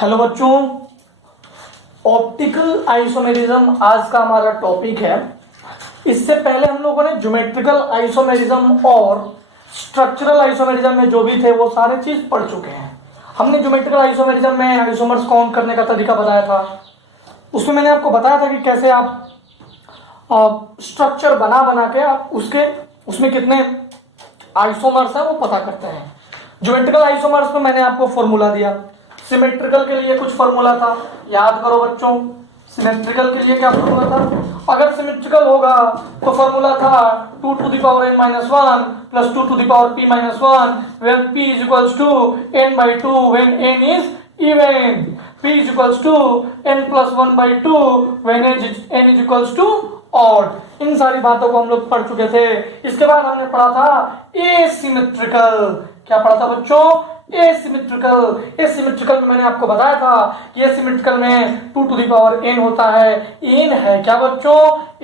Hello बच्चों, optical isomerism आज का हमारा टॉपिक है। इससे पहले हम लोगों ने ज्योमेट्रिकल आइसोमेरिज्म और स्ट्रक्चरल आइसोमेरिज्म में जो भी थे वो सारे चीज पढ़ चुके हैं। हमने ज्योमेट्रिकल आइसोमेरिज्म में आइसोमर्स काउंट करने का तरीका बताया था। उसमें मैंने आपको बताया था कि कैसे आप स्ट्रक्चर बना बना के आप उसमें कितने आइसोमर्स हैं वो पता करते हैं। ज्योमेट्रिकल आइसोमर्स में मैंने आपको फॉर्मूला दिया। सिमेट्रिकल के लिए कुछ फॉर्मूला था, याद करो बच्चों। सिमेट्रिकल के लिए क्या फॉर्मूला था? अगर सिमेट्रिकल होगा तो फॉर्मूला था 2 to the power n minus 1 plus 2 to the power p minus 1 when p is equals to n by 2 when n is even, p is equals to n plus 1 by 2 when n is equals to odd। इन सारी बातों को हम लोग पढ़ चुके थे। इसके बाद हमने पढ़ा था एसिमेट्रिकल। क्या पढ़ा था बच्चों? एसिमेट्रिकल। एसिमेट्रिकल में मैंने आपको बताया था कि एसिमेट्रिकल में 2 to the power n होता है। n है क्या बच्चों?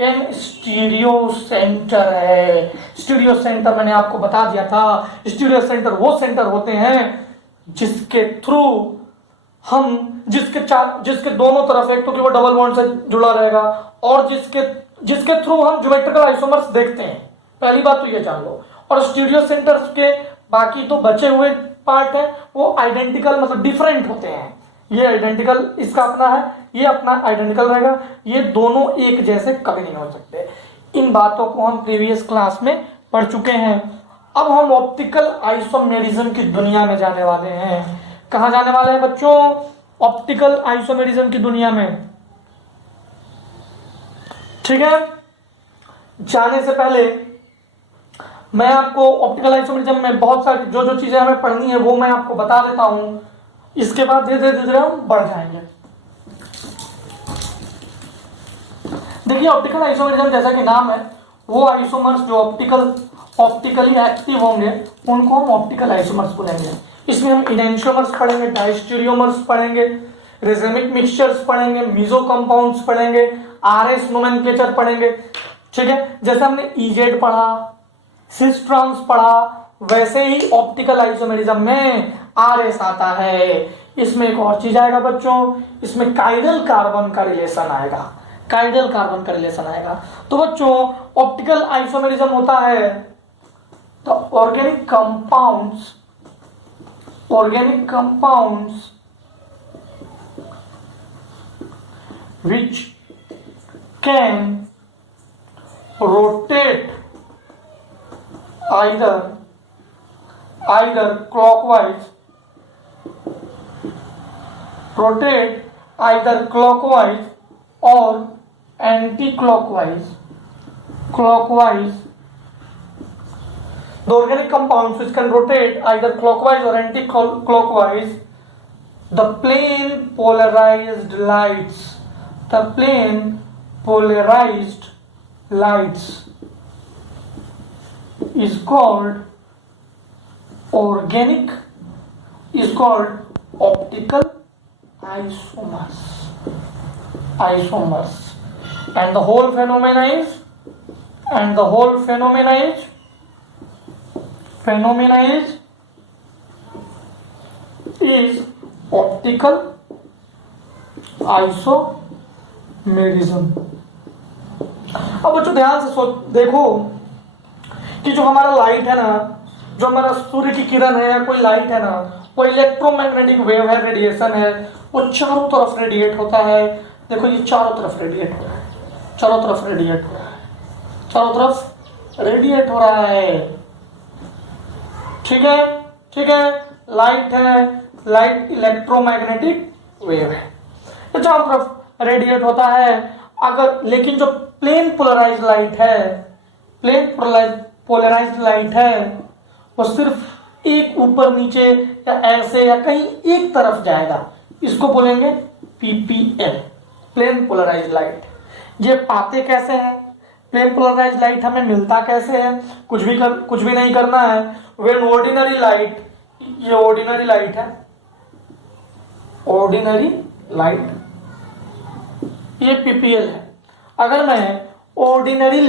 n स्टीरियो सेंटर है। स्टीरियो सेंटर मैंने आपको बता दिया था। स्टीरियो सेंटर वो सेंटर होते हैं जिसके थ्रू हम जिसके दोनों तरफ, एक तो कि वो डबल बॉन्ड से जुड़ा रहेगा और जिसके थ्रू हम ज्योमेट्रिकल आइसोमर्स देखते हैं। पहली बात तो ये जान लो। और स्टीरियो सेंटर्स के बाकी तो बचे हुए पार्ट है वो आइडेंटिकल मतलब डिफरेंट होते हैं। ये आइडेंटिकल इसका अपना है, ये अपना आइडेंटिकल रहेगा। ये दोनों एक जैसे कभी नहीं हो सकते। इन बातों को हम प्रीवियस क्लास में पढ़ चुके हैं। अब हम ऑप्टिकल आइसोमेरिज्म की दुनिया में जाने वाले हैं। कहां जाने वाले हैं बच्चों? ऑप्टिकल आइसोमेरिज्म की दुनिया में। ठीक है, जाने से पहले मैं आपको ऑप्टिकल आइसोमेरिज्म में बहुत सारी जो चीजें हमें पढ़नी है वो मैं आपको बता देता हूं। इसके बाद धीरे धीरे हम बढ़ जाएंगे। देखिए, ऑप्टिकल आइसोमेरिज्म जैसा कि नाम है, वो आइसोमर्स जो ऑप्टिकली एक्टिव होंगे उनको हम ऑप्टिकल आइसोमर्स बोलेंगे। इसमें हम इडेंशियोमर्स पढ़ेंगे, डायस्टीरियोमर्स पढ़ेंगे, रेजेमिक मिक्सचर्स पढ़ेंगे, मीजो कंपाउंड्स पढ़ेंगे, आरएस नोमेनक्लेचर पढ़ेंगे। ठीक है, जैसे हमने ईजेड पढ़ा, सिस्ट्रॉन्स पढ़ा, वैसे ही ऑप्टिकल आइसोमेरिज्म में आरएस आता है। इसमें एक और चीज आएगा बच्चों, इसमें काइडल कार्बन का रिलेशन आएगा। काइडल कार्बन का रिलेशन आएगा। तो बच्चों, ऑप्टिकल आइसोमेरिज्म होता है तो organic compounds which can rotate either clockwise or anti-clockwise. The organic compounds which can rotate either clockwise or anti-clockwise, the plane polarized lights is called optical isomers. And the whole phenomena is optical isomerism. अब बच्चों ध्यान से देखो कि जो हमारा light है ना, जो हमारा सूर्य की किरण है या कोई लाइट है ना, वो इलेक्ट्रोमैग्नेटिक वेव है, रेडिएशन है, वो चारों तरफ रेडिएट होता है। देखो ये चारों तरफ रेडिएट हो रहा है, चारों तरफ रेडिएट हो रहा है। ठीक है, लाइट इलेक्ट्रोमैग्नेटिक वेव है, ये चारों तरफ रेडिएट होता है। लेकिन जो प्लेन पोलराइज्ड लाइट है वो सिर्फ एक ऊपर नीचे या ऐसे या कहीं एक तरफ जाएगा। इसको बोलेंगे पीपीएल, प्लेन पोलराइज्ड लाइट। ये पाते कैसे हैं? प्लेन पोलराइज्ड लाइट हमें मिलता कैसे है? कुछ भी नहीं करना है। व्हेन ऑर्डिनरी लाइट, ये ऑर्डिनरी लाइट है, ये पीपीएल है। अगर मैं ऑर्डिनरी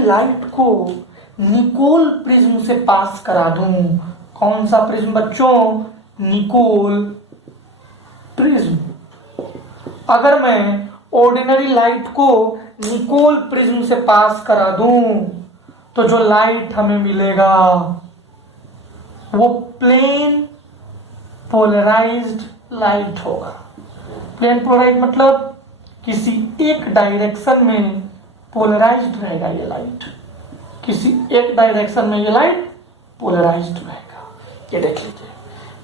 लाइट को निकोल प्रिज्म से पास करा दूं, कौन सा प्रिज्म बच्चों? Nicol prism. अगर मैं ऑर्डिनरी लाइट को निकोल प्रिज्म से पास करा दूं तो जो लाइट हमें मिलेगा वो प्लेन पोलराइज्ड लाइट होगा। प्लेन पोलराइज्ड मतलब किसी एक डायरेक्शन में पोलराइज्ड रहेगा ये लाइट, किसी एक डायरेक्शन में ये लाइट पोलराइज्ड रहेगा। ये देख लीजिए,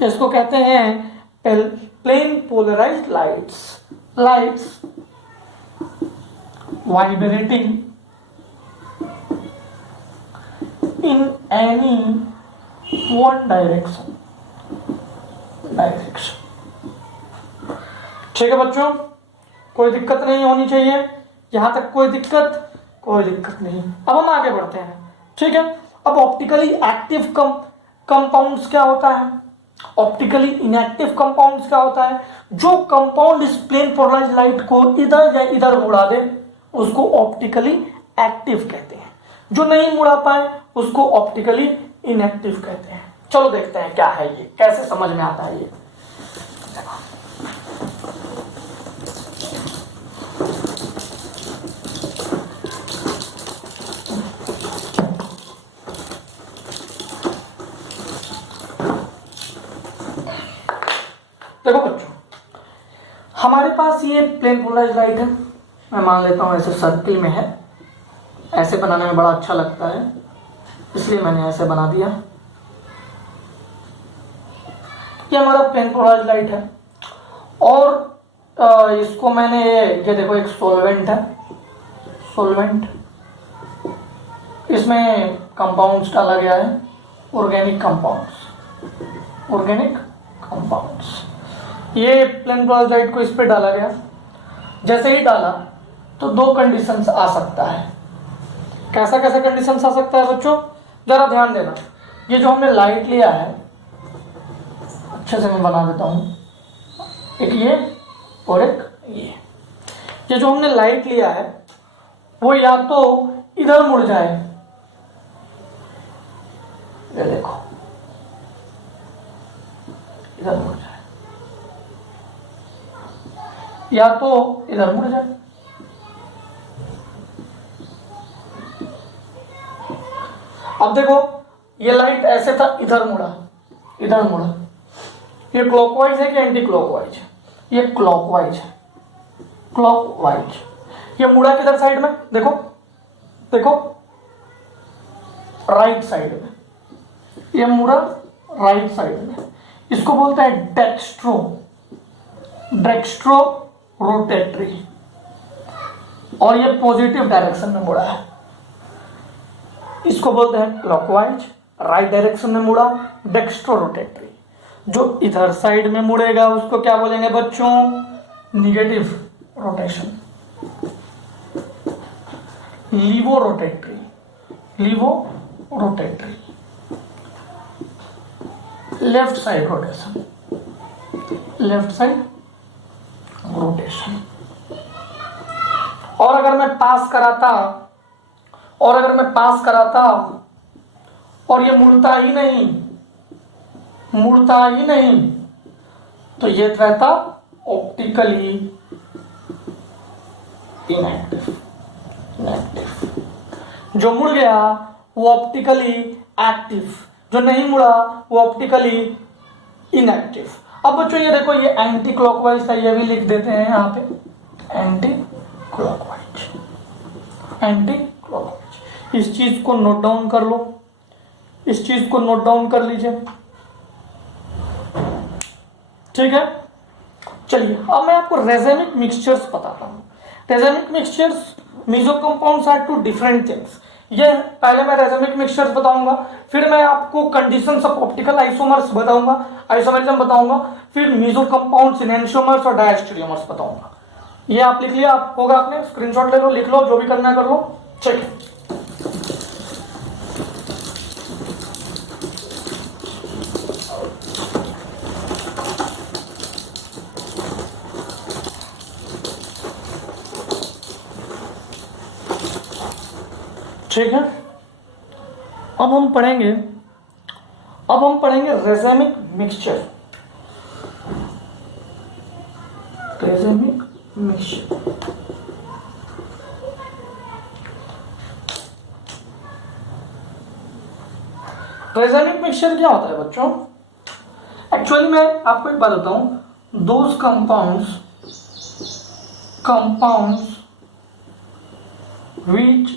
इसको कहते हैं plane polarised lights vibrating in any one direction. ठीक है बच्चों, कोई दिक्कत नहीं होनी चाहिए, यहां तक कोई दिक्कत नहीं। अब हम आगे बढ़ते हैं। ठीक है, अब ऑप्टिकली एक्टिव कंपाउंड्स क्या होता है, ऑप्टिकली इनएक्टिव कंपाउंड्स क्या होता है। जो कंपाउंड इस प्लेन पोलराइज्ड लाइट को इधर या इधर मुड़ा दे उसको ऑप्टिकली एक्टिव कहते हैं, जो नहीं मुड़ा पाए उसको ऑप्टिकली इनएक्टिव कहते हैं। चलो देखते हैं क्या है ये, कैसे समझ में आता है ये। देखो बच्चों, हमारे पास ये प्लेन पोलराइज्ड लाइट है, मैं मान लेता हूं ऐसे सर्किल में है। ऐसे बनाने में बड़ा अच्छा लगता है इसलिए मैंने ऐसे बना दिया। ये हमारा प्लेन पोलराइज्ड लाइट है और इसको मैंने ये देखो एक सॉल्वेंट है, सॉल्वेंट, इसमें कंपाउंड्स डाला गया है, ऑर्गेनिक कंपाउंड्स। ये प्लेन पोलराइज्ड लाइट को इस पे डाला गया। जैसे ही डाला तो दो कंडीशंस आ सकता है। कैसा कंडीशंस आ सकता है बच्चों, जरा ध्यान देना। ये जो हमने लाइट लिया है, अच्छे से मैं बना देता हूं, एक ये और एक ये जो हमने लाइट लिया है वो या तो इधर मुड़ जाए, ये देखो इधर मुड़ जाए, या तो इधर मुड़ जाए। अब देखो ये लाइट ऐसे था, इधर मुड़ा, ये क्लॉकवाइज है कि एंटी क्लॉकवाइज है, ये क्लॉकवाइज है, ये मुड़ा किधर साइड में, देखो राइट साइड में, ये मुड़ा राइट साइड में। इसको बोलते हैं डेक्स्ट्रो रोटेटरी, और ये पॉजिटिव डायरेक्शन में मुड़ा है। इसको बोलते हैं क्लॉकवाइज, राइट डायरेक्शन में मुड़ा, डेक्स्ट्रो रोटेटरी। जो इधर साइड में मुड़ेगा उसको क्या बोलेंगे बच्चों, negative rotation, laevo rotatory. Left side rotation. और अगर मैं पास कराता और ये मुड़ता ही नहीं तो ये रहता ऑप्टिकली इनएक्टिव। जो मुड़ गया वो ऑप्टिकली एक्टिव, जो नहीं मुड़ा वो ऑप्टिकली इनएक्टिव। अब बच्चों ये देखो, ये एंटी क्लॉकवाइज था, ये भी लिख देते हैं यहाँ पे, एंटी क्लॉकवाइज। इस चीज को नोट डाउन कर लो, इस चीज को नोट डाउन कर लीजिए, ठीक है। चलिए अब मैं आपको रेजेनिक मिक्सचर्स बताता हूँ। Racemic mixtures, meso compounds are two different things. ये पहले मैं रेजेनिक मिक्सचर्स बताऊंगा, फिर मैं आपको कंडीशंस ऑफ ऑप्टिकल आइसोमर्स बताऊंगा, आइसोमरिज्म बताऊंगा, फिर मीजो कंपाउंड्स, एनेंटियोमर्स और डायस्टेरियोमर्स बताऊंगा। ये आप लिख लिया होगा, आपने स्क्रीनशॉट ले लो, लिख लो, जो भी करना है कर लो, ठीक है। ठीक है, अब हम पढ़ेंगे रेजेनिक मिक्सचर। रेजेमिक मिक्सचर। रेजेमिक मिक्सचर क्या होता है बच्चों? एक्चुअली मैं आपको एक बात बताऊं, those compounds which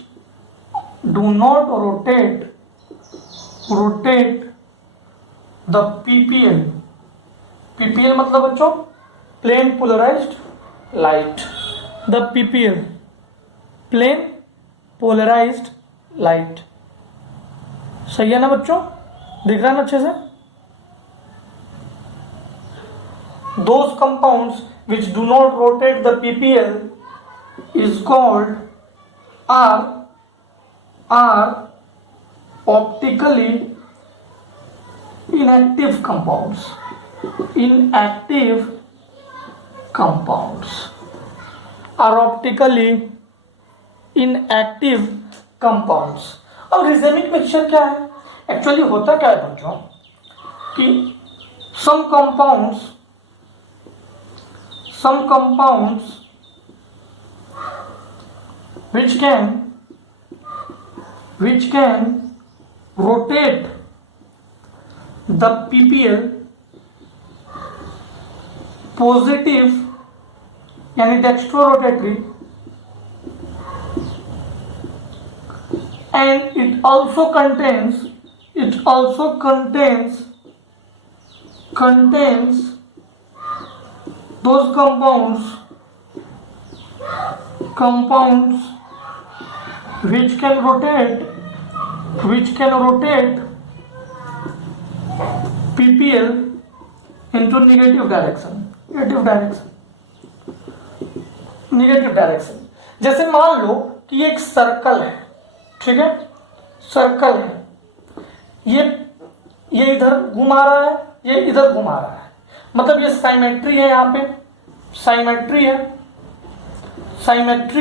do not rotate the PPL। PPL मतलब बच्चों plane polarised light. The PPL plane polarised light. सही है ना बच्चों? दिख रहा है ना अच्छे से? Those compounds which do not rotate the PPL is called are optically inactive compounds। Are optically inactive compounds। अब रिजेमिक मिक्सचर क्या है? एक्चुअली होता क्या है बच्चों कि some compounds which can rotate the PPL positive यानी dextrorotatory, and it also contains those compounds which can rotate PPL into negative direction। जैसे मान लो कि एक सर्कल है, ठीक है, सर्कल है, ये इधर घुमा रहा है, ये इधर घुमा रहा है, मतलब ये साइमेट्री है, यहाँ पे साइमेट्री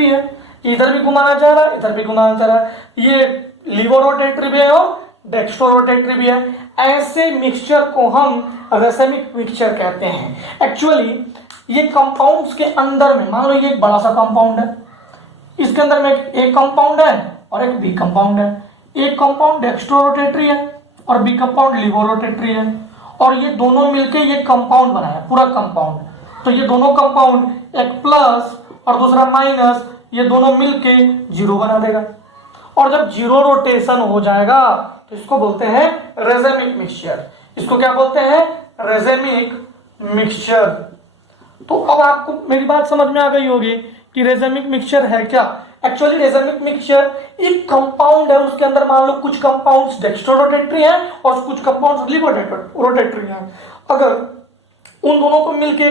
है, इधर भी घुमाना चाह रहा है, इधर भी घुमाना चाह रहा है, ये लीवो रोटेटरी भी है और डेक्स्ट्रो रोटेटरी भी है। ऐसे मिक्सचर को हम रेसेमिक मिक्सचर कहते हैं। एक्चुअली ये कंपाउंड्स के अंदर में, मान लो ये एक बड़ा सा कंपाउंड है, इसके अंदर में एक कंपाउंड है और एक बी कंपाउंड है। एक कंपाउंड डेक्स्ट्रो रोटेटरी है और बी कंपाउंड लीवो रोटेटरी है, और ये दोनों मिलके ये कंपाउंड बनाया, पूरा कंपाउंड। तो ये दोनों कंपाउंड, एक प्लस और दूसरा माइनस, ये दोनों मिलके जीरो बना देगा। और जब जीरो रोटेशन हो जाएगा तो इसको बोलते हैं रेजेमिक मिक्सचर। इसको क्या बोलते हैं? रेजेमिक मिक्सचर। तो अब आपको मेरी बात समझ में आ गई होगी कि रेजेमिक मिक्सचर है क्या। एक्चुअली रेजेमिक मिक्सचर एक कंपाउंड है, उसके अंदर मान लो कुछ कंपाउंड्स डेक्स्ट्रो रोटेटरी हैं और कुछ कंपाउंड्स लीवो रोटेटरी हैं। अगर उन दोनों को मिलके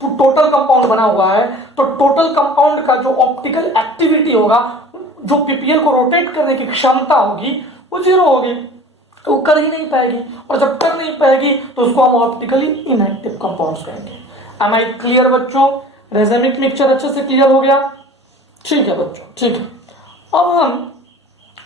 टोटल कंपाउंड बना हुआ है तो टोटल कंपाउंड का जो ऑप्टिकल एक्टिविटी होगा, जो पीपीएल को रोटेट करने की क्षमता होगी, वो जीरो होगी, तो वो कर ही नहीं पाएगी। और जब कर नहीं पाएगी तो उसको हम ऑप्टिकली इनएक्टिव कंपाउंड्स कहेंगे। एम आई क्लियर बच्चों? रेजेमिक मिक्सचर अच्छे से क्लियर हो गया? ठीक है बच्चों, ठीक है। अब हम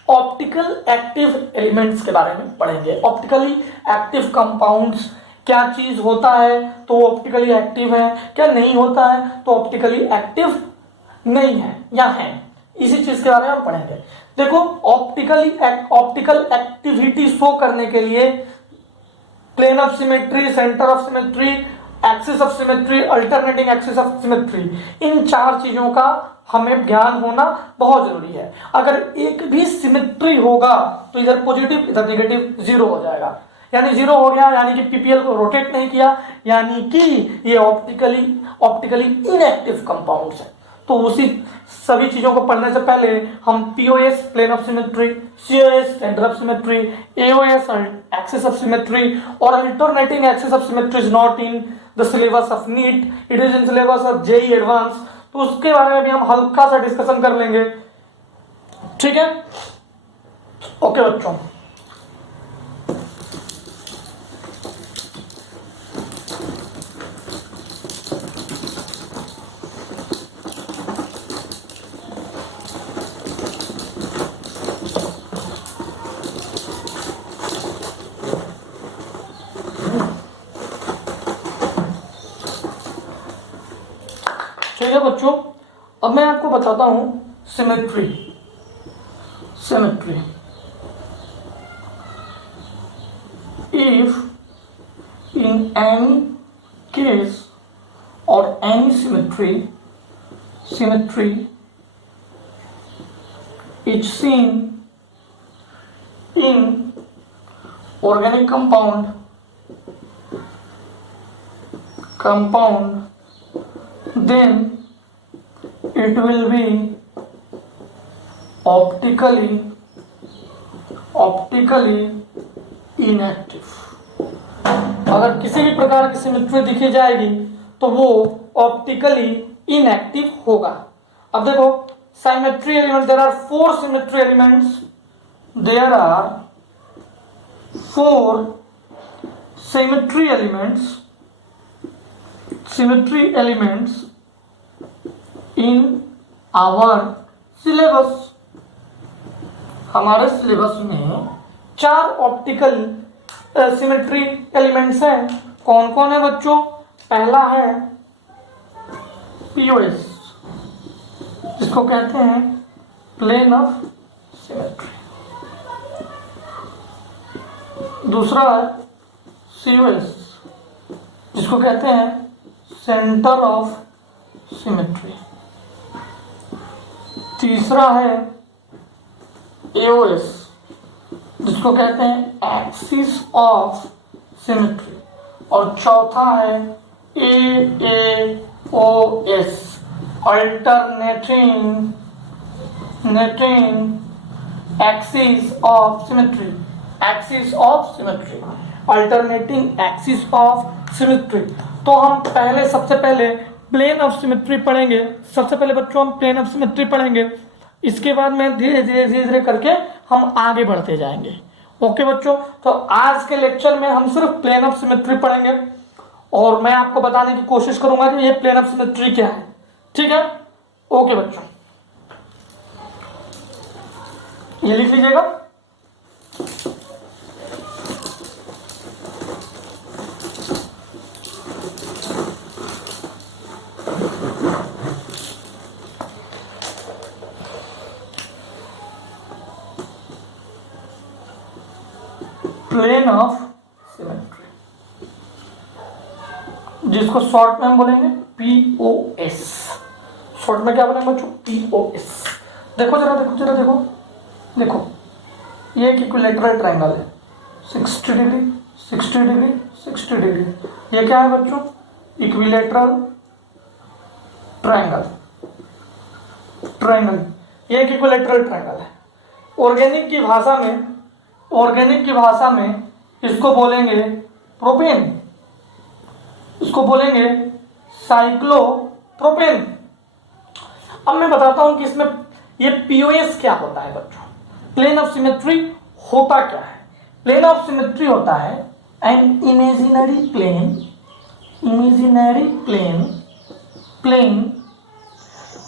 ऑप्टिकल एक्टिव एलिमेंट्स के बारे में पढ़ेंगे। ऑप्टिकली एक्टिव कंपाउंड्स क्या चीज होता है तो वो ऑप्टिकली एक्टिव है, क्या नहीं होता है तो ऑप्टिकली एक्टिव नहीं है या है, इसी चीज के बारे में हम पढ़ेंगे। देखो, ऑप्टिकल एक्टिविटी शो करने के लिए plane of symmetry, centre of symmetry, axis of symmetry, alternating axis of symmetry, इन चार चीजों का हमें ज्ञान होना बहुत जरूरी है। अगर एक भी सिमेट्री होगा तो इधर पॉजिटिव इधर नेगेटिव जीरो हो जाएगा, यानी जीरो हो गया, यानी कि पीपीएल को रोटेट नहीं किया, यानी कि ये ऑप्टिकली इनएक्टिव कंपाउंड्स है। तो उसी सभी चीजों को पढ़ने से पहले हम POS plane of symmetry, COS centre of symmetry, AOS axis of symmetry और alternating axis of symmetry is not in the syllabus of NEET, it is in syllabus of JEE advance. तो उसके बारे में भी हम हल्का सा डिस्कशन कर लेंगे, ठीक है? ओके बच्चों, ठीक है बच्चों, अब मैं आपको बताता हूं symmetry. Symmetry, if in any case or any symmetry is seen in organic compound, then it will be optically inactive। अगर किसी भी प्रकार की सिमेट्री दिखी जाएगी तो वो ऑप्टिकली इनएक्टिव होगा। अब देखो symmetry element, there are 4 symmetry elements, there are 4 symmetry elements in our syllabus. हमारे सिलेबस में 4 ऑप्टिकल सिमेट्री एलिमेंट्स हैं। कौन कौन है बच्चों? पहला है पीओएस, जिसको कहते हैं प्लेन ऑफ सिमेट्री। दूसरा है सीओएस, जिसको कहते हैं सेंटर ऑफ सिमेट्री। तीसरा है एओएस, जिसको कहते हैं एक्सिस ऑफ सिमेट्री। और चौथा है AAOS, alternating axis of symmetry. Alternating axis of symmetry. तो हम सबसे पहले प्लेन ऑफ सिमेट्री पढ़ेंगे। सबसे पहले बच्चों हम प्लेन ऑफ सिमेट्री पढ़ेंगे, इसके बाद में धीरे धीरे करके हम आगे बढ़ते जाएंगे। ओके बच्चों, तो आज के लेक्चर में हम सिर्फ प्लेन ऑफ सिमेट्री पढ़ेंगे और मैं आपको बताने की कोशिश करूंगा कि ये प्लेन ऑफ सिमेट्री क्या है। ठीक है, ओके बच्चों, ये लिख लीजिएगा। प्लेन ऑफ सिमेट्री, जिसको शॉर्ट में हम बोलेंगे पीओएस। शॉर्ट में क्या बोलेंगे बच्चों? पीओएस। देखो देखो, ये एक इक्विलेटरल ट्रायंगल है, 60 डिग्री 60 डिग्री 60 डिग्री। ये क्या है बच्चों? Equilateral triangle. ये एक इक्विलेटरल ट्रायंगल है। ऑर्गेनिक की भाषा में इसको बोलेंगे प्रोपेन, इसको बोलेंगे साइक्लोप्रोपेन। अब मैं बताता हूं कि इसमें ये पीओएस क्या होता है बच्चों। प्लेन ऑफ सिमेट्री होता क्या है? प्लेन ऑफ सिमेट्री होता है एन इमेजिनरी प्लेन,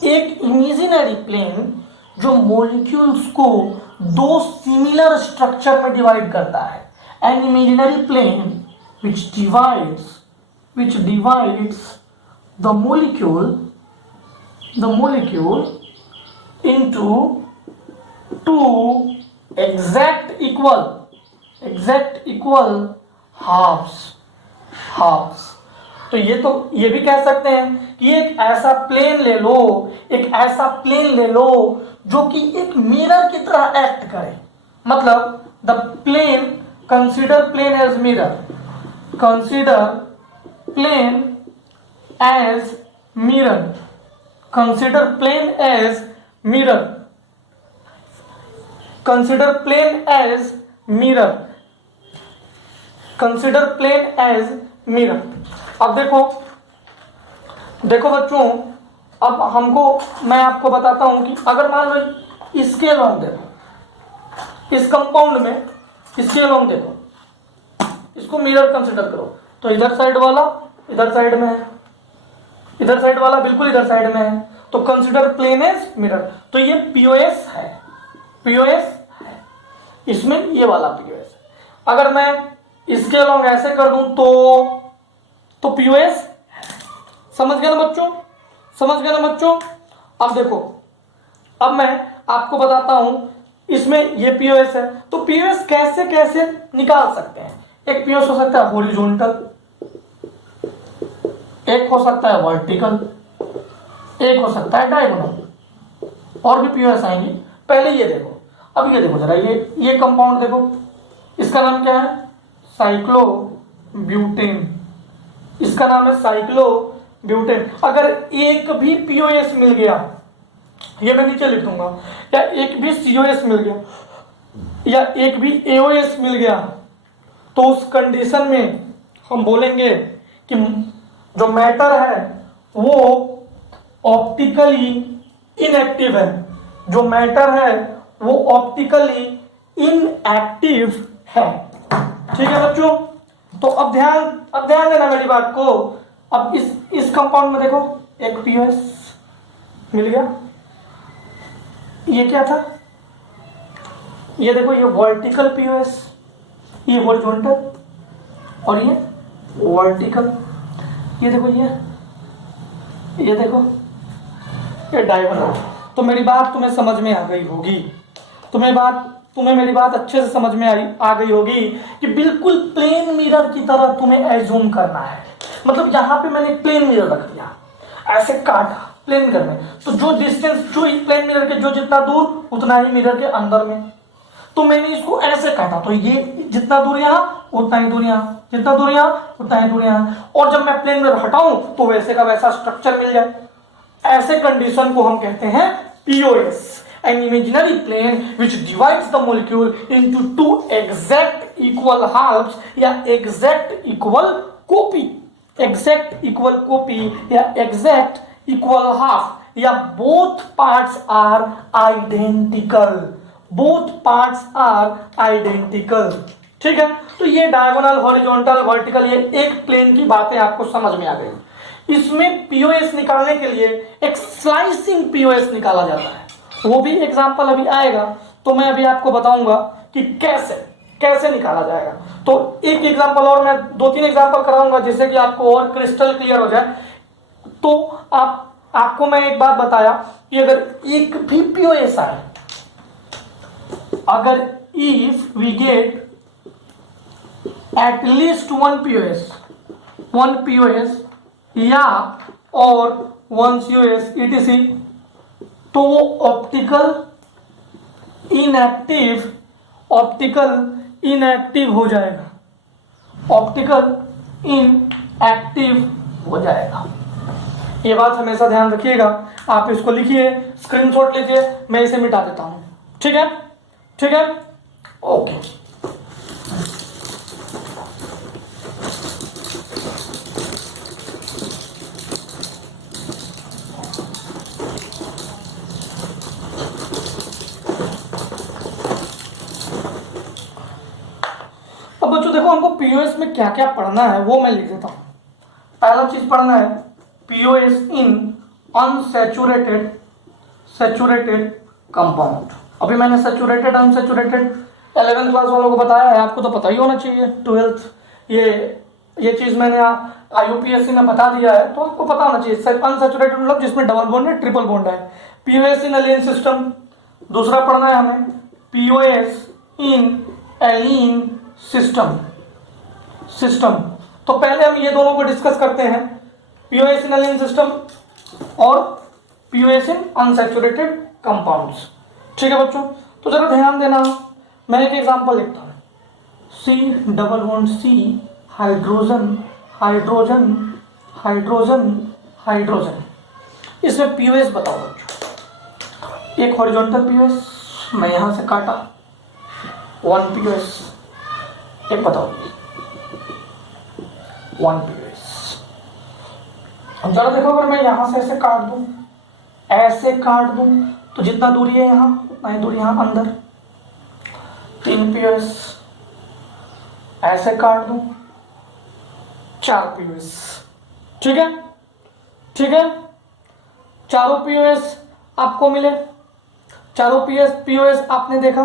एक इमेजिनरी प्लेन जो मॉलिक्यूल्स को 2 सिमिलर स्ट्रक्चर में डिवाइड करता है। An imaginary plane which divides the molecule into 2 exact equal halves। तो ये भी कह सकते हैं कि एक ऐसा प्लेन ले लो जो कि एक मिरर की तरह एक्ट करे। मतलब the plane, consider plane as mirror, consider plane as mirror, consider plane as mirror, consider plane as mirror, consider plane as mirror. अब देखो बच्चों, अब मैं आपको बताता हूं कि अगर मान लो इसके अलोंग देखो, इस कंपाउंड में इसके अलोंग देखो, इसको मिरर कंसीडर करो, तो इधर साइड वाला इधर साइड में है, इधर साइड वाला बिल्कुल इधर साइड में है, तो कंसीडर प्लेन एज मिरर। तो ये पीओएस है, इसमें ये वाला पीओएस है। अगर मैं इसके अलोंग ऐसे कर दूं तो पीओएस, समझ गए ना बच्चों? समझ गए ना बच्चों। अब देखो, अब मैं आपको बताता हूं, इसमें ये पीओएस है, तो पीओएस कैसे कैसे निकाल सकते हैं। एक पीओएस हो सकता है हॉरिजॉन्टल, एक हो सकता है वर्टिकल, एक हो सकता है डायगोनल, और भी पीओएस आएंगे। पहले ये देखो, अब ये देखो जरा, ये कंपाउंड देखो, इसका नाम क्या है, साइक्लोब्यूटेन। इसका नाम है साइक्लोब्यूटेन। अगर एक भी पीओएस मिल गया, ये मैं नीचे लिख दूंगा, या एक भी सीओएस मिल गया, या एक भी एओएस मिल गया, तो उस कंडीशन में हम बोलेंगे कि जो मैटर है वो ऑप्टिकली इनएक्टिव है। जो मैटर है वो ऑप्टिकली इनएक्टिव है। ठीक है बच्चों, तो अब ध्यान देना मेरी बात को। अब इस कंपाउंड में देखो, एक पीओएस मिल गया, ये क्या था, ये देखो, ये वर्टिकल पीओएस, ये हॉरिजॉन्टल, और ये वर्टिकल, ये देखो, ये देखो, ये डायगोनल। तो मेरी बात तुम्हें समझ में आ गई होगी, तुम्हें मेरी बात अच्छे से समझ में आ गई होगी कि बिल्कुल प्लेन मिरर की तरह तुम्हें एज्यूम करना है। मतलब यहां पे मैंने प्लेन मिरर रख दिया, ऐसे काटा प्लेन मिरर में, तो जो डिस्टेंस, जो प्लेन मिरर के जो जितना दूर उतना ही मिरर के अंदर में, तो मैंने इसको ऐसे काटा, तो ये जितना दूर यहां उतना ही दूर यहां, जितना दूर यहां उतना ही दूर यहां, और जब मैं प्लेन मिरर हटाऊं तो वैसे का वैसा स्ट्रक्चर मिल जाए। ऐसे कंडीशन को हम कहते हैं POS, an imaginary plane which divides the molecule into two exact equal halves या exact equal copy, exact equal copy या exact equal half या both parts are identical, both parts are identical। ठीक है, तो ये डायगोनल, हॉरिजॉन्टल, वर्टिकल, ये एक plane की बातें आपको समझ में आ गई। इसमें पीओएस निकालने के लिए एक स्लाइसिंग पीओएस निकाला जाता है, वो भी एग्जाम्पल अभी आएगा, तो मैं अभी आपको बताऊंगा कि कैसे निकाला जाएगा। तो एक एग्जाम्पल और मैं 2-3 एग्जाम्पल कराऊंगा जिससे कि आपको और क्रिस्टल क्लियर हो जाए। तो आपको मैं एक बात बताया कि अगर एक भी पीओएस आए, अगर if we get at least one POS या और वन सीओएस ईटीसी, तो वो ऑप्टिकल इनएक्टिव हो जाएगा, ऑप्टिकल इनएक्टिव हो जाएगा। ये बात हमेशा ध्यान रखिएगा, आप इसको लिखिए, स्क्रीनशॉट लीजिए, मैं इसे मिटा देता हूं। ठीक है, ठीक है, ओके। अब बच्चों देखो, हमको पीओएस में क्या क्या पढ़ना है वो मैं लिख देता हूं। पहला चीज पढ़ना है पीओएस इन अनसैचुरेटेड कंपाउंड। अभी मैंने सैचुरेटेड अनसैचुरेटेड 11th क्लास वालों को बताया है, आपको तो पता ही होना चाहिए। 12th ये चीज मैंने IUPAC में बता दिया है, तो आपको पता होना चाहिए। अनसैचुरेटेड मतलब जिसमें डबल बॉन्ड है, ट्रिपल बॉन्ड है। POS in allene system. दूसरा पढ़ना है हमें पीओएस इन एलीन सिस्टम। तो पहले हम ये दोनों को डिस्कस करते हैं, पीओएस इन एलीन सिस्टम और पीओएस इन अनसैचुरेटेड कंपाउंड्स। ठीक है बच्चों, तो जरा ध्यान देना, मैं एक एग्जांपल लिखता हूं, C double bond C, hydrogen hydrogen hydrogen hydrogen. इसमें पीओएस बताओ बच्चों। एक हॉरिजॉन्टल पीओएस, मैं यहां से काटा, 1 पीओएस। एक बताओ 1 पीओएस। जरा देखो, अगर मैं यहां से ऐसे काट दूं, तो जितना दूरी है यहां उतना ही दूरी यहां अंदर, 3 पीओएस। ऐसे काट दूं, 4 पीओएस। ठीक है, ठीक है, चारों पीओएस आपको मिले, चारों पीओएस आपने देखा।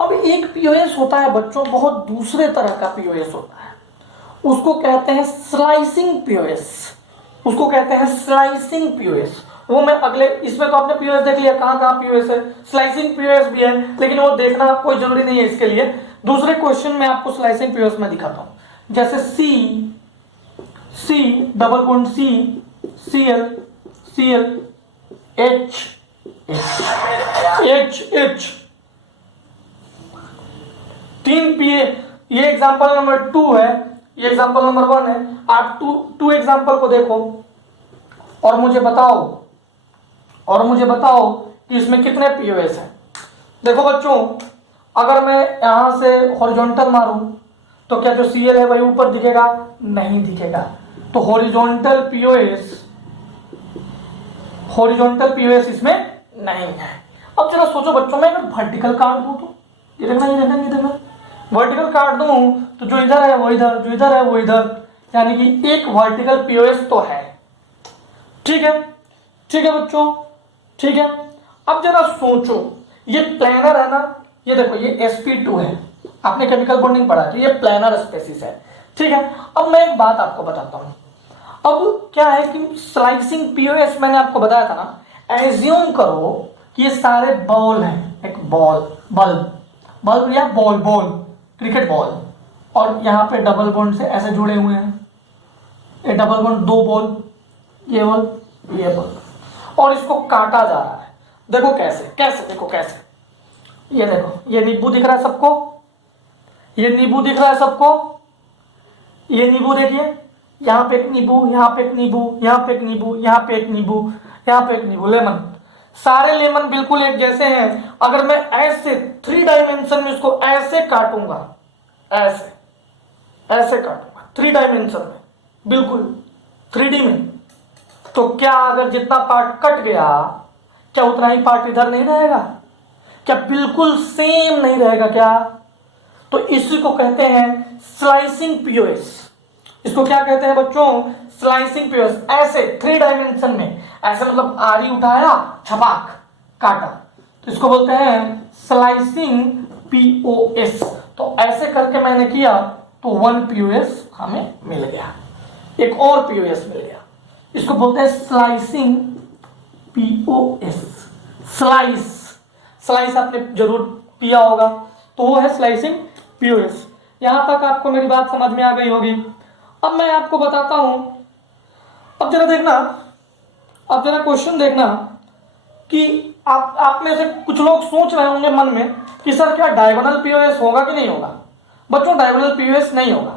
अब एक पीओएस होता है बच्चों, बहुत दूसरे तरह का पीओएस होता है, उसको कहते हैं स्लाइसिंग पीओएस। उसको कहते हैं स्लाइसिंग पीओएस। वो मैं अगले, इसमें तो आपने पीओएस देख लिया, कहाँ कहाँ पीओएस है, स्लाइसिंग पीओएस भी है, लेकिन वो देखना कोई जरूरी नहीं है इसके लिए। दूसरे क्वेश्चन में आपको स्लाइसिंग पीओएस में दिखाता हूं, जैसे C double bond Cl H तीन पीए, ये एग्जांपल नंबर 2 है, ये एग्जांपल नंबर 1 है। आप टू एग्जांपल को देखो और मुझे बताओ कि इसमें कितने पीओएस हैं। देखो बच्चों, अगर मैं यहां से हॉरिजॉन्टल मारूं तो क्या जो Cl है वही ऊपर दिखेगा? नहीं दिखेगा। तो हॉरिजॉन्टल पीओएस इसमें नहीं है। अब जरा सोचो बच्चों, मैं अगर वर्टिकल काट दूं तो ये देखना वर्टिकल काट दूं तो जो इधर है वो इधर, जो इधर है वो इधर, यानी कि एक वर्टिकल पीओएस तो है। ठीक है बच्चों, ठीक है। अब जरा सोचो, ये प्लेनर है ना, ये देखो ये sp2 है, आपने केमिकल बॉन्डिंग पढ़ा है, तो ये प्लेनर स्पेसिस है। ठीक है। अब मैं एक बात आपको बताता हूं। अब क्या है कि स्लाइसिंग पीओएस मैंने आपको बताया था ना, एज्यूम करो कि ये सारे बॉल हैं, एक बल्ब या बॉल क्रिकेट बॉल, और यहाँ पे डबल बॉन्ड से ऐसे जुड़े हुए हैं, ये डबल बॉन्ड 2 बॉल, ये बॉल, और इसको काटा जा रहा है। देखो कैसे देखो कैसे, ये देखो, ये नींबू दिख रहा है सबको, ये नींबू दिख रहा है सबको, ये नींबू देखिए, यहाँ पे एक नींबू, यहाँ पे एक नींबू, यहाँ पे एक नींबू, यहाँ पे एक नींबू, यहाँ पे एक नींबू, लेमन। सारे लेमन बिल्कुल एक जैसे हैं। अगर मैं ऐसे 3 डायमेंशन में इसको ऐसे काटूंगा, ऐसे काटूंगा 3 डायमेंशन में, बिल्कुल 3D में, तो क्या अगर जितना पार्ट कट गया, क्या उतना ही पार्ट इधर नहीं रहेगा? क्या बिल्कुल सेम नहीं रहेगा क्या? तो इसी को कहते हैं स्लाइसिंग पीओएस। इसको क्या कहते हैं बच्चों? Slicing POS. ऐसे 3 डायमेंशन में, ऐसे मतलब आरी उठाया, छपाक काटा, तो इसको बोलते हैं स्लाइसिंग पीओएस। तो ऐसे करके मैंने किया तो 1 पीओएस हमें मिल गया, एक और पीओएस मिल गया, इसको बोलते हैं स्लाइसिंग पीओएस। स्लाइस आपने जरूर पिया होगा, तो वो है स्लाइसिंग पीओएस। यहां तक आपको मेरी बात समझ में आ गई होगी। अब मैं आपको बताता हूं, अब जरा क्वेश्चन देखना कि आप में से कुछ लोग सोच रहे होंगे मन में कि सर क्या डायगोनल पीओएस होगा कि नहीं होगा? बच्चों डायगोनल पीओएस नहीं होगा।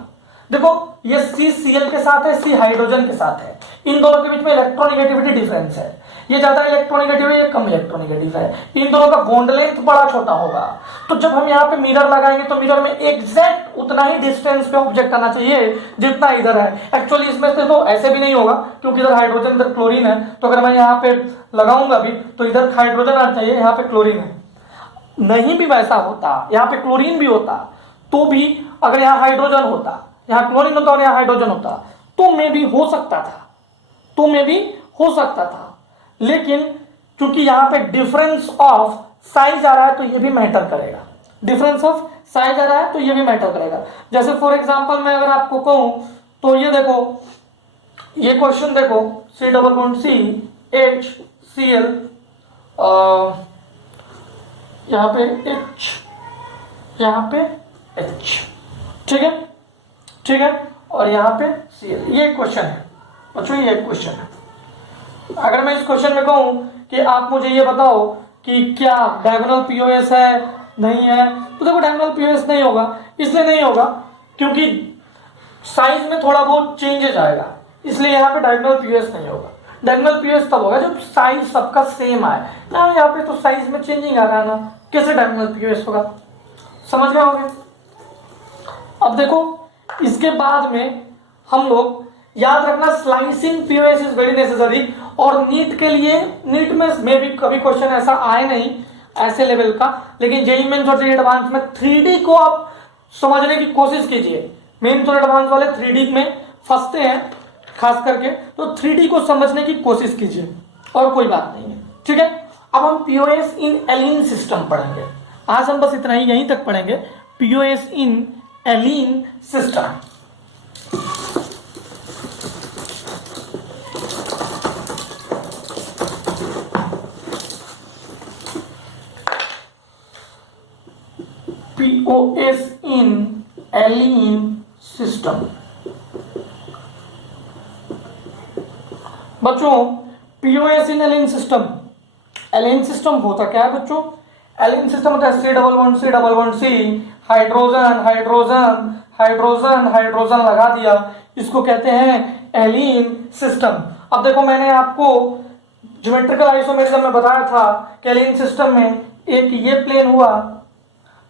देखो ये CCl के साथ है, C हाइड्रोजन के साथ है, इन दोनों के बीच में इलेक्ट्रोनेगेटिविटी डिफरेंस है, ये ज्यादा इलेक्ट्रोनेगेटिव है, ये कम इलेक्ट्रोनेगेटिव है, इन दोनों का बॉन्ड लेंथ बड़ा छोटा होगा। तो जब हम यहाँ पे मिरर लगाएंगे तो मिरर में एग्जैक्ट उतना ही डिस्टेंस पे ऑब्जेक्ट आना चाहिए जितना इधर है। एक्चुअली इसमें से तो ऐसे भी नहीं होगा, क्योंकि इधर हाइड्रोजन इधर क्लोरीन है, तो अगर मैं यहाँ पे लगाऊंगा भी तो इधर हाइड्रोजन आना चाहिए, यहाँ पे क्लोरीन है। नहीं भी वैसा होता, यहाँ पे क्लोरीन भी होता, तो भी अगर यहाँ हाइड्रोजन होता, यहाँ क्लोरीन होता और यहाँ हाइड्रोजन होता, तो मे भी हो सकता था, लेकिन क्योंकि यहाँ पे डिफरेंस ऑफ साइज आ रहा है तो ये भी मैटर करेगा, डिफरेंस ऑफ साइज आ रहा है तो ये भी मैटर करेगा। जैसे फॉर एग्जांपल मैं अगर आपको कहूं तो ये देखो, ये क्वेश्चन देखो, C double bond C HCl, यहाँ पे H, यहाँ पे H, ठीक है, और यहाँ पे Cl। ये क्वेश्चन है बच्चों, ये क्वेश्चन है। अगर मैं इस क्वेश्चन में कहूं कि आप मुझे ये बताओ कि क्या डायगोनल पीओएस है, नहीं है, तो देखो डायगोनल पीओएस नहीं होगा। इसलिए नहीं होगा क्योंकि साइज में थोड़ा बहुत चेंजेस आएगा, इसलिए यहाँ पे डायगोनल पीओएस नहीं होगा। डायगोनल पीओएस तब होगा जब साइज सबका सेम आए ना, यहाँ पे तो साइज में चेंजिंग आ रहा है ना, कैसे डायगोनल पीओएस होगा? समझ गए होंगे। अब देखो इसके बाद में हम लोग याद रखना, slicing POS is very necessary. और नीट के लिए, नीट में भी कभी क्वेश्चन ऐसा आए नहीं ऐसे लेवल का, लेकिन जेईई मेंस और जेईई एडवांस में 3D को आप समझने की कोशिश कीजिए। मेंस और एडवांस वाले 3D में फंसते हैं खास करके, तो 3D को समझने की कोशिश कीजिए, और कोई बात नहीं है। ठीक है, अब हम पीओएस इन एलीन सिस्टम पढ़ेंगे। आज हम बस इतना ही, यहीं तक पढ़ेंगे, POS in allene system. POS in allene system. बच्चों POS in allene system, allene system होता क्या है बच्चों? एलिन सिस्टम होता है C11C hydrogen hydrogen hydrogen hydrogen लगा दिया, इसको कहते हैं एलिन सिस्टम। अब देखो मैंने आपको ज्योमेट्रिकल आइसोमेरिज्म में बताया था कि एलिन सिस्टम में एक ये प्लेन हुआ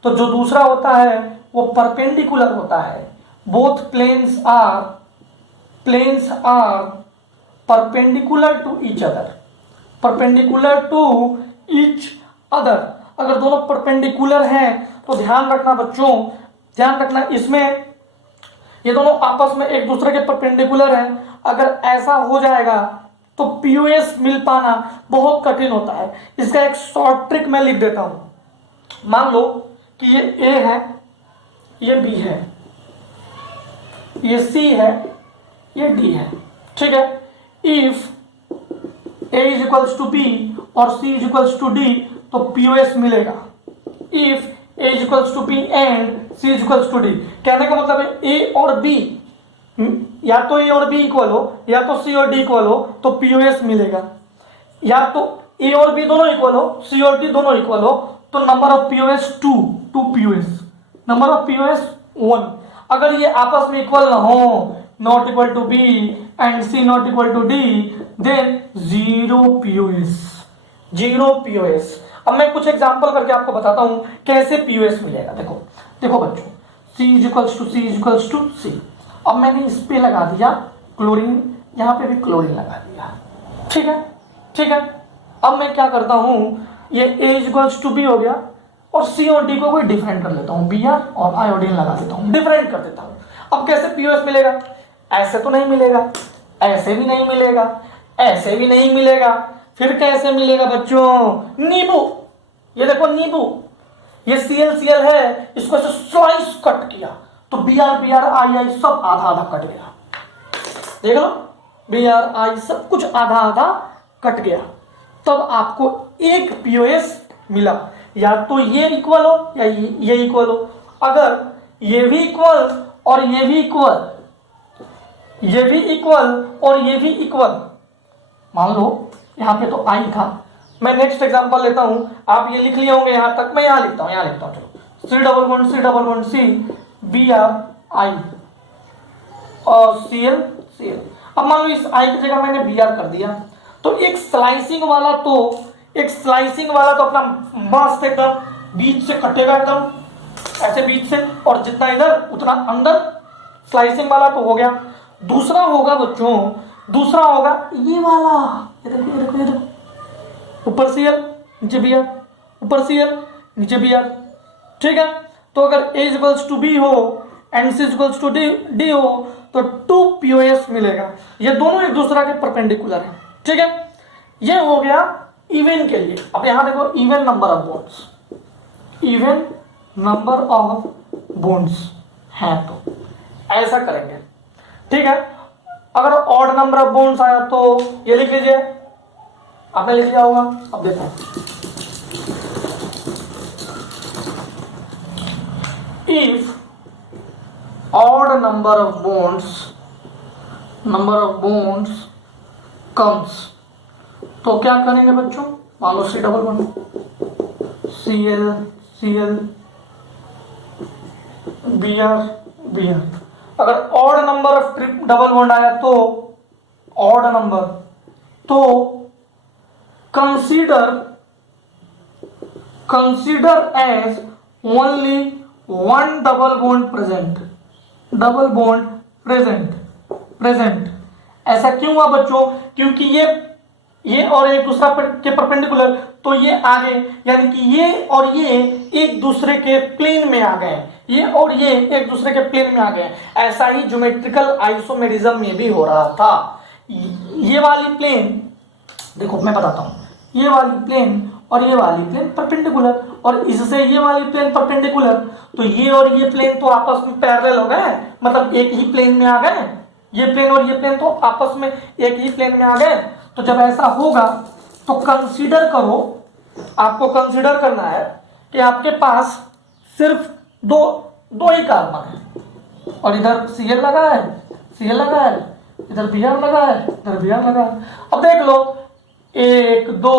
तो जो दूसरा होता है वो परपेंडिकुलर होता है। Both planes are perpendicular to each other, perpendicular to each other. अगर दोनों परपेंडिकुलर हैं तो ध्यान रखना बच्चों, ध्यान रखना इसमें ये दोनों आपस में एक दूसरे के परपेंडिकुलर हैं। अगर ऐसा हो जाएगा तो पीओएस मिल पाना बहुत कठिन होता है। इसका एक शॉर्ट ट्रिक मैं लिख देता हूं। मान लो कि ये ए है, ये बी है, ये सी है, ये डी है, ठीक है। If A is equals to B और C is equals to D तो पीओएस मिलेगा। If A is equals to B and C is equals to D, कहने का मतलब है ए और बी, या तो ए और बी इक्वल हो या तो सी और डी इक्वल हो तो पीओएस मिलेगा, या तो ए और बी दोनों इक्वल हो, सी और डी दोनों इक्वल हो तो number of POS 2 POS, number of POS 1। अगर ये आपस में इक्वल ना हो, not equal to B and C not equal to D, then zero POS. अब मैं कुछ एग्जांपल करके आपको बताता हूं कैसे पीओएस मिलेगा। देखो देखो बच्चों, C is equals to C is equals to C. अब मैंने इस पे लगा दिया क्लोरीन, यहां पे भी क्लोरीन लगा दिया, ठीक है ठीक है। अब मैं क्या करता हूं, ये A is equals to B हो गया और C और D को कोई डिफरेंट कर लेता हूं, Br और आयोडीन लगा देता हूं, डिफरेंट कर देता हूं। अब कैसे पीओएस मिलेगा? ऐसे तो नहीं मिलेगा, ऐसे भी नहीं मिलेगा, ऐसे भी नहीं मिलेगा, फिर कैसे मिलेगा बच्चों? नींबू, ये देखो नींबू, ये Cl है, इसको ऐसे स्लाइस कट किया तो Br I सब आधा आधा कट गया, देख लो Br I सब कुछ आधा आधा कट गया, तब आपको एक पीओएस मिला। या तो ये इक्वल हो या ये इक्वल हो। अगर ये भी इक्वल और ये भी इक्वल, ये भी इक्वल और ये भी इक्वल, मान लो यहाँ पे तो आई था, मैं नेक्स्ट एग्जांपल लेता हूं, आप ये लिख लिए होंगे यहां तक, मैं यहां लिखता हूं, चलो C Br I और Cl। अब मान लो इस I की जगह मैंने Br कर दिया तो एक स्लाइसिंग वाला तो अपना मस्त एकदम बीच से कटेगा, एकदम ऐसे बीच से, और जितना इधर उतना अंदर, स्लाइसिंग वाला तो हो गया। दूसरा होगा बच्चों, दूसरा होगा ये वाला, ये देखो ऊपर Cl नीचे Br, ऊपर Cl नीचे Br, ठीक है। तो अगर A इक्वल्स टू B हो and C equals to D हो तो 2 पीओएस मिलेगा। ये दोनों एक दूसरा के परपेंडिकुलर हैं, ठीक है। ये हो गया इवन के लिए। अब यहां देखो even number of bonds, even number of bonds है तो ऐसा करेंगे, ठीक है। अगर ऑड नंबर ऑफ बॉन्ड्स आया तो ये लिख लीजिए, आपने लिख लिया होगा। अब देखो if odd number of bonds comes तो क्या करेंगे बच्चों? मान लो Cl Br। अगर odd number of double bond आया तो ऑड नंबर, तो consider as only one double bond present. ऐसा क्यों हुआ बच्चों? क्योंकि ये और एक दूसरा के परपेंडिकुलर, तो ये आगे, यानी कि ये और ये एक दूसरे के प्लेन में आ गए, ये और ये एक दूसरे के प्लेन में आ गए। ऐसा ही ज्योमेट्रिकल आइसोमेरिज्म में भी हो रहा था। ये वाली प्लेन, देखो मैं बताता हूं, ये वाली प्लेन और ये वाली प्लेन परपेंडिकुलर, और इससे ये वाली प्लेन परपेंडिकुलर, तो ये और ये प्लेन तो आपस में पैरेलल हो गए, मतलब एक ही प्लेन में आ गए। ये प्लेन और ये प्लेन तो आपस में एक ही प्लेन में आ गए। तो जब ऐसा होगा तो कंसीडर करो, आपको कंसीडर करना है कि आपके पास सिर्फ दो दो ही कार्बन है और इधर Cl लगा है, Cl लगा है, इधर Br लगा है, इधर Br लगा है। अब देख लो 1 2,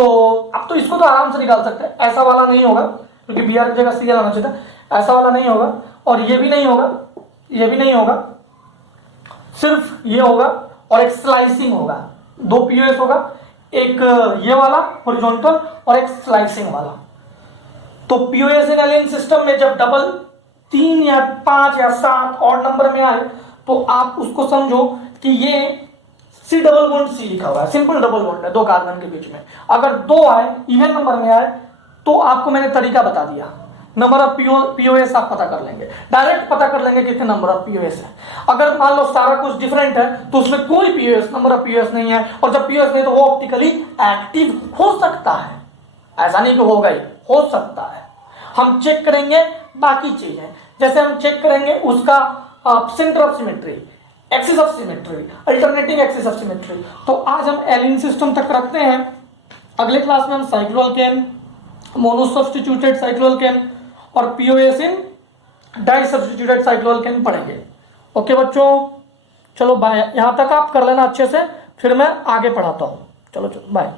अब तो इसको तो आराम से निकाल सकते हैं, ऐसा वाला नहीं होगा क्योंकि Br की जगह Cl आना चाहिए था, ऐसा वाला नहीं होगा और ये भी नहीं होगा, ये भी नहीं होगा, सिर्फ ये होगा और एक स्लाइसिंग होगा, 2 POS होगा, एक ये वाला हॉरिजॉन्टल और एक स्लाइसिंग वाला। तो POS इन एलिन सिस्टम में जब डबल 3 या 5 या 7 और नंबर में आए तो आप उसको समझो कि ये C डबल बॉन्ड C लिखा हुआ है, सिंपल डबल बॉन्ड है 2 कार्बन के बीच में। अगर 2 आए इवन नंबर में आए तो आपको मैंने तरीका बता दिया, नंबर ऑफ POS आप पता कर लेंगे, डायरेक्ट पता कर लेंगे कितने नंबर ऑफ POS है। अगर मान लो सारा कुछ डिफरेंट है तो उसमें कोई POS नंबर ऑफ POS नहीं है, और जब POS नहीं तो वो ऑप्टिकली एक्टिव हो सकता है, ऐसा नहीं कि होगा ही, हो सकता है। हम चेक करेंगे बाकी चीजें, जैसे हम चेक करेंगे उसका centre of symmetry, axis of symmetry, alternating axis of symmetry. तो आज हम एलिन सिस्टम तक रखते हैं, अगले क्लास में हम साइक्लोअल्केन, मोनोसब्स्टिट्यूटेड साइक्लोअल्केन और POS इन डाइसब्स्टिट्यूटेड साइक्लोअल्केन पढ़ेंगे। ओके बच्चों, चलो बाय, यहां तक आप कर लेना अच्छे से, फिर मैं आगे पढ़ाता हूं। चलो चलो बाय।